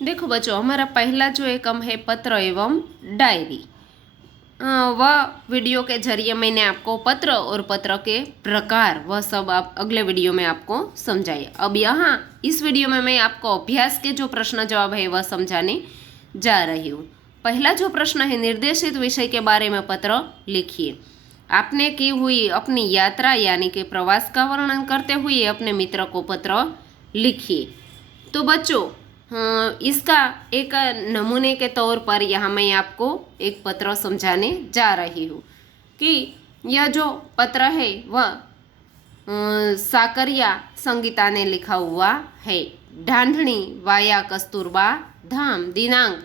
देखो बच्चों, हमारा पहला जो एकम है पत्र एवं डायरी। वह वीडियो के जरिए मैंने आपको पत्र और पत्र के प्रकार वह सब आप अगले वीडियो में आपको समझाइए। अब यहाँ इस वीडियो में मैं आपको अभ्यास के जो प्रश्न जवाब है वह समझाने जा रही हूँ। पहला जो प्रश्न है, निर्देशित विषय के बारे में पत्र लिखिए। आपने की हुई अपनी यात्रा यानी कि प्रवास का वर्णन करते हुए अपने मित्र को पत्र लिखिए। तो बच्चों, इसका एक नमूने के तौर पर यहाँ मैं आपको एक पत्र समझाने जा रही हूँ कि यह जो पत्र है वह साकरिया संगीता ने लिखा हुआ है। ढांढणी वाया कस्तूरबा धाम, दिनांक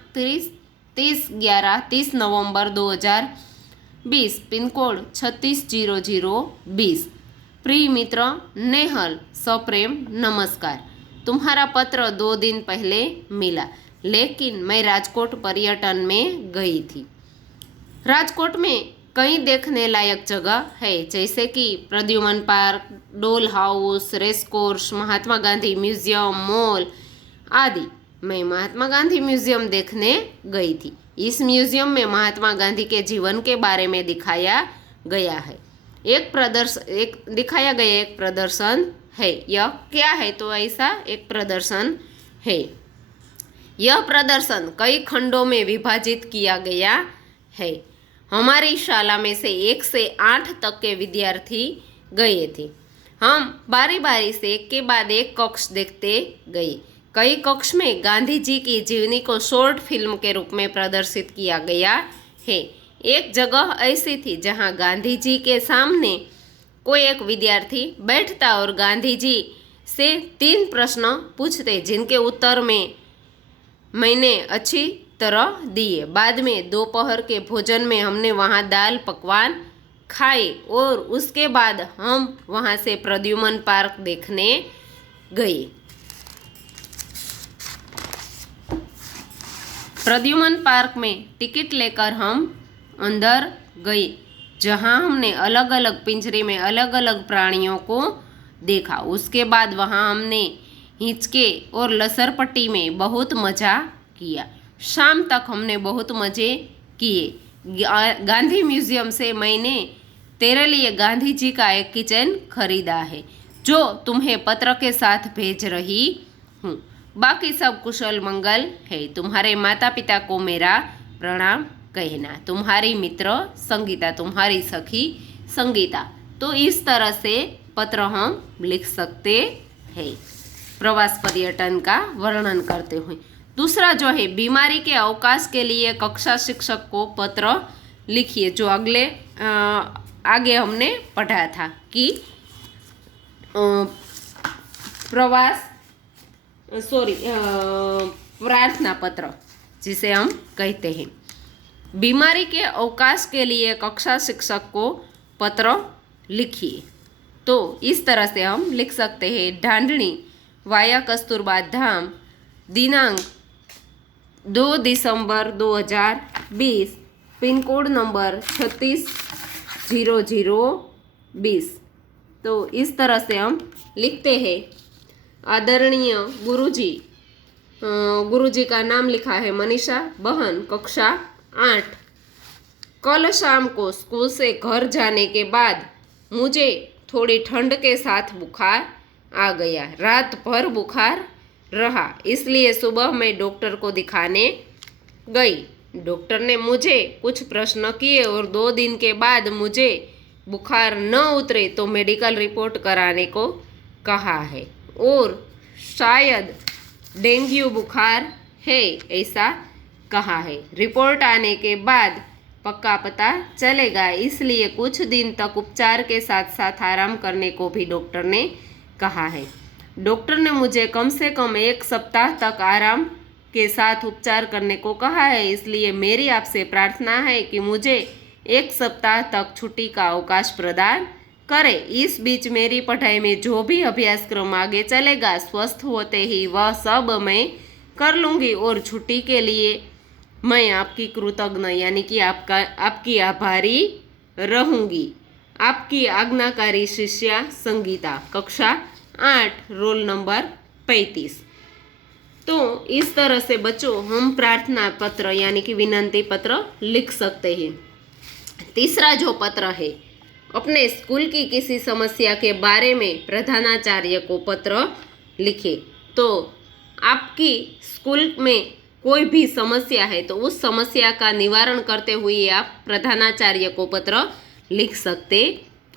30 नवंबर 2020, पिन कोड 360020। प्रिय मित्र नेहल, सप्रेम नमस्कार। तुम्हारा पत्र 2 दिन पहले मिला, लेकिन मैं राजकोट पर्यटन में गई थी। राजकोट में कई देखने लायक जगह है, जैसे कि प्रद्युमन पार्क, डोल house, race course, Mahatma Gandhi museum, mall आदि। मैं महात्मा गांधी म्यूजियम देखने गई थी। इस म्यूजियम में महात्मा गांधी के जीवन के बारे में दिखाया गया है। एक प्रदर्शन है। यह क्या है? तो ऐसा एक प्रदर्शन है। यह प्रदर्शन कई खंडों में विभाजित किया गया है। हमारी शाला में से 1 से 8 तक के विद्यार्थी गए थे। हम बारी बारी से एक के बाद एक कक्ष देखते गए। कई कक्ष में गांधी जी की जीवनी को शॉर्ट फिल्म के रूप में प्रदर्शित किया गया है। एक जगह ऐसी थी जहां गांधी जी के सामने कोई एक विद्यार्थी बैठता और गांधी जी से 3 प्रश्न पूछते, जिनके उत्तर में मैंने अच्छी तरह दिए। बाद में दोपहर के भोजन में हमने वहाँ दाल पकवान खाए और उसके बाद हम वहाँ से प्रद्युमन पार्क देखने गए। प्रद्युमन पार्क में टिकट लेकर हम अंदर गए, जहाँ हमने अलग अलग पिंजरे में अलग अलग प्राणियों को देखा। उसके बाद वहाँ हमने हिचके और लसरपट्टी में बहुत मज़ा किया। शाम तक हमने बहुत मज़े किए। गांधी म्यूजियम से मैंने तेरे लिए गांधी जी का एक किचन खरीदा है, जो तुम्हें पत्र के साथ भेज रही हूँ। बाकी सब कुशल मंगल है। तुम्हारे माता पिता को मेरा प्रणाम कहना। तुम्हारी मित्र संगीता, तुम्हारी सखी संगीता। तो इस तरह से पत्र हम लिख सकते हैं प्रवास पर्यटन का वर्णन करते हुए। दूसरा जो है, बीमारी के अवकाश के लिए कक्षा शिक्षक को पत्र लिखिए, जो आगे हमने पढ़ा था कि प्रार्थना पत्र जिसे हम कहते हैं। बीमारी के अवकाश के लिए कक्षा शिक्षक को पत्र लिखिए। तो इस तरह से हम लिख सकते हैं, ढांढणी वाया कस्तूरबा धाम, दिनांक 2 दिसंबर 2020, पिन कोड नंबर 360020। तो इस तरह से हम लिखते हैं। आदरणीय गुरुजी का नाम लिखा है मनीषा बहन, कक्षा 8। कल शाम को स्कूल से घर जाने के बाद मुझे थोड़ी ठंड के साथ बुखार आ गया। रात भर बुखार रहा, इसलिए सुबह मैं डॉक्टर को दिखाने गई। डॉक्टर ने मुझे कुछ प्रश्न किए और 2 दिन के बाद मुझे बुखार न उतरे तो मेडिकल रिपोर्ट कराने को कहा है और शायद डेंगू बुखार है ऐसा कहा है। रिपोर्ट आने के बाद पक्का पता चलेगा, इसलिए कुछ दिन तक उपचार के साथ साथ आराम करने को भी डॉक्टर ने कहा है। डॉक्टर ने मुझे कम से कम 1 सप्ताह तक आराम के साथ उपचार करने को कहा है, इसलिए मेरी आपसे प्रार्थना है कि मुझे 1 सप्ताह तक छुट्टी का अवकाश प्रदान करें। इस बीच मेरी पढ़ाई में जो भी अभ्यासक्रम आगे चलेगा, स्वस्थ होते ही वह सब मैं कर लूँगी और छुट्टी के लिए मैं आपकी कृतज्ञ यानी कि आपकी आभारी रहूँगी। आपकी आज्ञाकारी शिष्या संगीता, कक्षा 8, रोल नंबर 35। तो इस तरह से बच्चों हम प्रार्थना पत्र यानी कि विनंती पत्र लिख सकते हैं। तीसरा जो पत्र है, अपने स्कूल की किसी समस्या के बारे में प्रधानाचार्य को पत्र लिखिए। तो आपकी स्कूल में कोई भी समस्या है तो उस समस्या का निवारण करते हुए आप प्रधानाचार्य को पत्र लिख सकते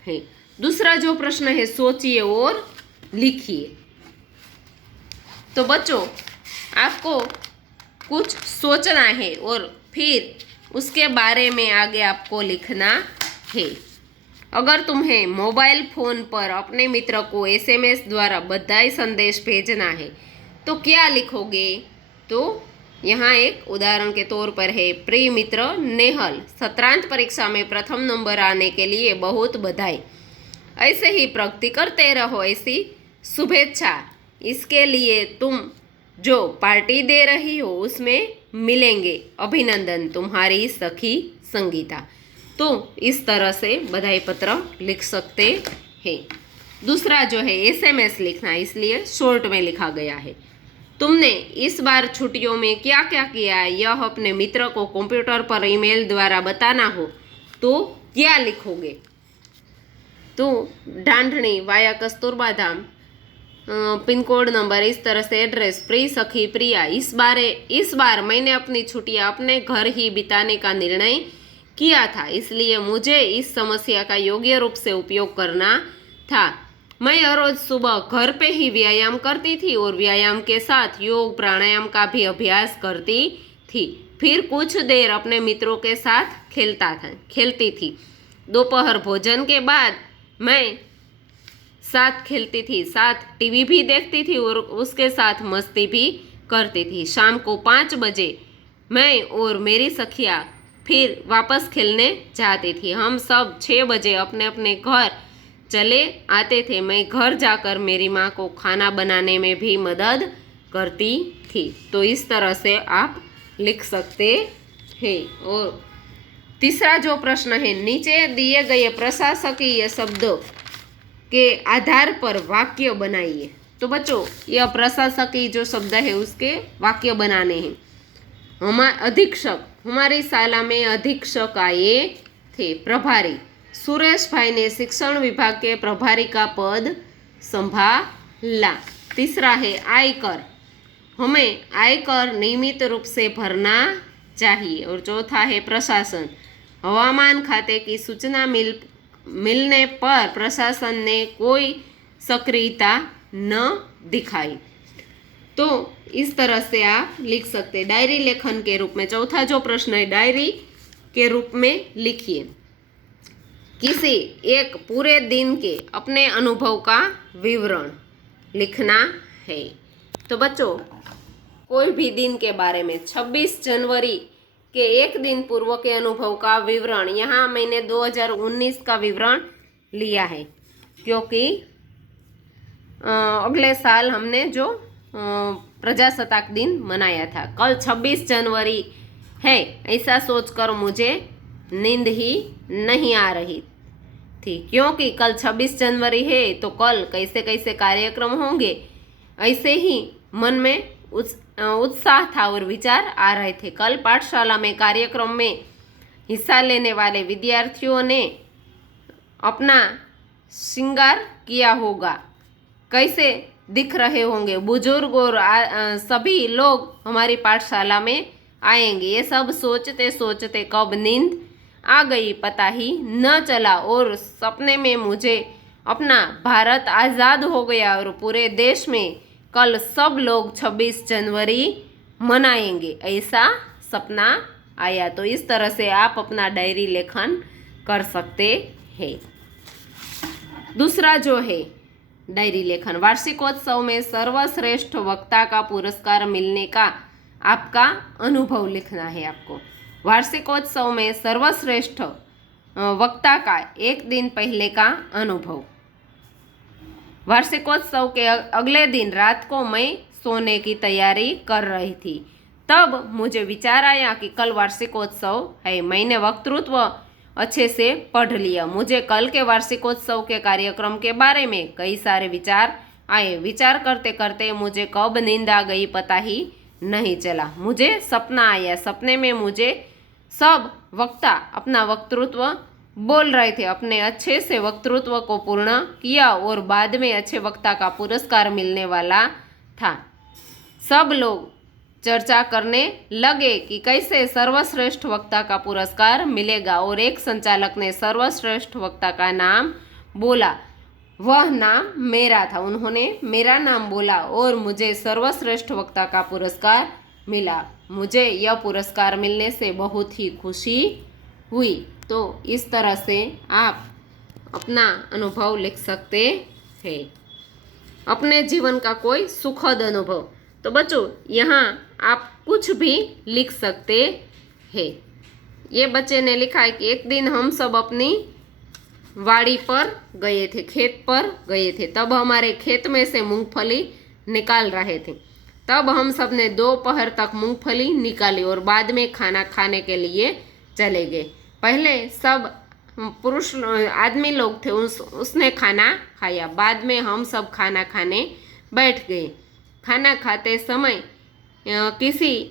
हैं। दूसरा जो प्रश्न है, सोचिए और लिखिए। तो बच्चों आपको कुछ सोचना है और फिर उसके बारे में आगे आपको लिखना है। अगर तुम्हें मोबाइल फोन पर अपने मित्र को एसएमएस द्वारा बधाई संदेश भेजना है तो क्या लिखोगे? तो यहाँ एक उदाहरण के तौर पर है, प्रिय मित्र नेहल, सत्रांत परीक्षा में प्रथम नंबर आने के लिए बहुत बधाई। ऐसे ही प्रगति करते रहो, ऐसी शुभेच्छा। इसके लिए तुम जो पार्टी दे रही हो उसमें मिलेंगे। अभिनंदन, तुम्हारी सखी संगीता। तो इस तरह से बधाई पत्र लिख सकते हैं। दूसरा जो है एसएमएस लिखना, इसलिए शॉर्ट में लिखा गया है। तुमने इस बार छुट्टियों में क्या क्या किया है यह अपने मित्र को कंप्यूटर पर ईमेल द्वारा बताना हो तो क्या लिखोगे? तो ढांढणी वाया कस्तूरबा धाम, पिन कोड नंबर, इस तरह से एड्रेस, प्रिय सखी प्रिया, इस बार मैंने अपनी छुट्टियां अपने घर ही बिताने का निर्णय किया था, इसलिए मुझे इस समस्या का योग्य रूप से उपयोग करना था। मैं हर रोज सुबह घर पे ही व्यायाम करती थी और व्यायाम के साथ योग प्राणायाम का भी अभ्यास करती थी। फिर कुछ देर अपने मित्रों के साथ खेलती थी। दोपहर भोजन के बाद मैं साथ खेलती थी, साथ टीवी भी देखती थी और उसके साथ मस्ती भी करती थी। शाम को 5 बजे मैं और मेरी सखियाँ फिर वापस खेलने जाती थी। हम सब 6 बजे अपने अपने घर चले आते थे। मैं घर जाकर मेरी माँ को खाना बनाने में भी मदद करती थी। तो इस तरह से आप लिख सकते हैं। और तीसरा जो प्रश्न है, नीचे दिए गए प्रशासकीय शब्दों के आधार पर वाक्य बनाइए। तो बच्चों यह प्रशासकीय जो शब्द है उसके वाक्य बनाने हैं। अधीक्षक, हमारी शाला में अधीक्षक आए थे। प्रभारी, सुरेश भाई ने शिक्षण विभाग के प्रभारी का पद संभाला। तीसरा है आयकर, हमें आयकर नियमित रूप से भरना चाहिए। और चौथा है प्रशासन, हवामान खाते की सूचना मिलने पर प्रशासन ने कोई सक्रियता न दिखाई। तो इस तरह से आप लिख सकते हैं डायरी लेखन के रूप में। चौथा जो प्रश्न है, डायरी के रूप में लिखिए। किसी एक पूरे दिन के अपने अनुभव का विवरण लिखना है। तो बच्चों कोई भी दिन के बारे में 26 जनवरी के एक दिन पूर्व के अनुभव का विवरण, यहाँ मैंने 2019 का विवरण लिया है क्योंकि अगले साल हमने जो प्रजासत्ताक दिन मनाया था, कल 26 जनवरी है, ऐसा सोचकर मुझे नींद ही नहीं आ रही थी क्योंकि कल 26 जनवरी है तो कल कैसे कैसे कार्यक्रम होंगे, ऐसे ही मन में उत्साह था और विचार आ रहे थे। कल पाठशाला में कार्यक्रम में हिस्सा लेने वाले विद्यार्थियों ने अपना श्रृंगार किया होगा, कैसे दिख रहे होंगे, बुजुर्ग और सभी लोग हमारी पाठशाला में आएंगे। ये सब सोचते सोचते कब नींद आ गई पता ही न चला और सपने में मुझे अपना भारत आज़ाद हो गया और पूरे देश में कल सब लोग 26 जनवरी मनाएंगे, ऐसा सपना आया। तो इस तरह से आप अपना डायरी लेखन कर सकते हैं। दूसरा जो है डायरी लेखन, वार्षिकोत्सव में सर्वश्रेष्ठ वक्ता का पुरस्कार मिलने का आपका अनुभव लिखना है। आपको वार्षिकोत्सव में सर्वश्रेष्ठ वक्ता का एक दिन पहले का अनुभव। वार्षिकोत्सव के अगले दिन रात को मैं सोने की तैयारी कर रही थी, तब मुझे विचार आया कि कल वार्षिकोत्सव है। मैंने वक्तृत्व अच्छे से पढ़ लिया। मुझे कल के वार्षिकोत्सव के कार्यक्रम के बारे में कई सारे विचार आए। विचार करते करते मुझे कब नींद आ गई पता ही नहीं चला। मुझे सपना आया, सपने में मुझे सब वक्ता अपना वक्तृत्व बोल रहे थे, अपने अच्छे से वक्तृत्व को पूर्ण किया और बाद में अच्छे वक्ता का पुरस्कार मिलने वाला था। सब लोग चर्चा करने लगे कि कैसे सर्वश्रेष्ठ वक्ता का पुरस्कार मिलेगा और एक संचालक ने सर्वश्रेष्ठ वक्ता का नाम बोला। वह नाम मेरा था। उन्होंने मेरा नाम बोला और मुझे सर्वश्रेष्ठ वक्ता का पुरस्कार मिला। मुझे यह पुरस्कार मिलने से बहुत ही खुशी हुई। तो इस तरह से आप अपना अनुभव लिख सकते हैं, अपने जीवन का कोई सुखद अनुभव। तो बच्चों यहाँ आप कुछ भी लिख सकते हैं। ये बच्चे ने लिखा है कि एक दिन हम सब अपनी वाड़ी पर गए थे, खेत पर गए थे। तब हमारे खेत में से मूंगफली निकाल रहे थे। तब हम सब ने दोपहर तक मूंगफली निकाली और बाद में खाना खाने के लिए चले गए। पहले सब पुरुष आदमी लोग थे, उसने खाना खाया। बाद में हम सब खाना खाने बैठ गए। खाना खाते समय किसी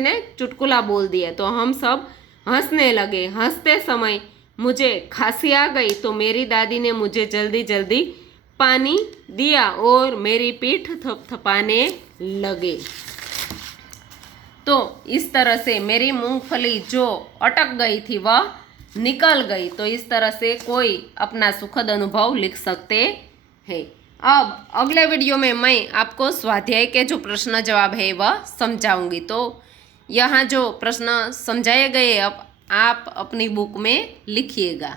ने चुटकुला बोल दिया तो हम सब हंसने लगे। हंसते समय मुझे खांसी आ गई तो मेरी दादी ने मुझे जल्दी जल्दी पानी दिया और मेरी पीठ थपथपाने लगे। तो इस तरह से मेरी मूंगफली जो अटक गई थी वह निकल गई। तो इस तरह से कोई अपना सुखद अनुभव लिख सकते हैं। अब अगले वीडियो में मैं आपको स्वाध्याय के जो प्रश्न जवाब है वह समझाऊंगी। तो यहाँ जो प्रश्न समझाए गए अब आप अपनी बुक में लिखिएगा।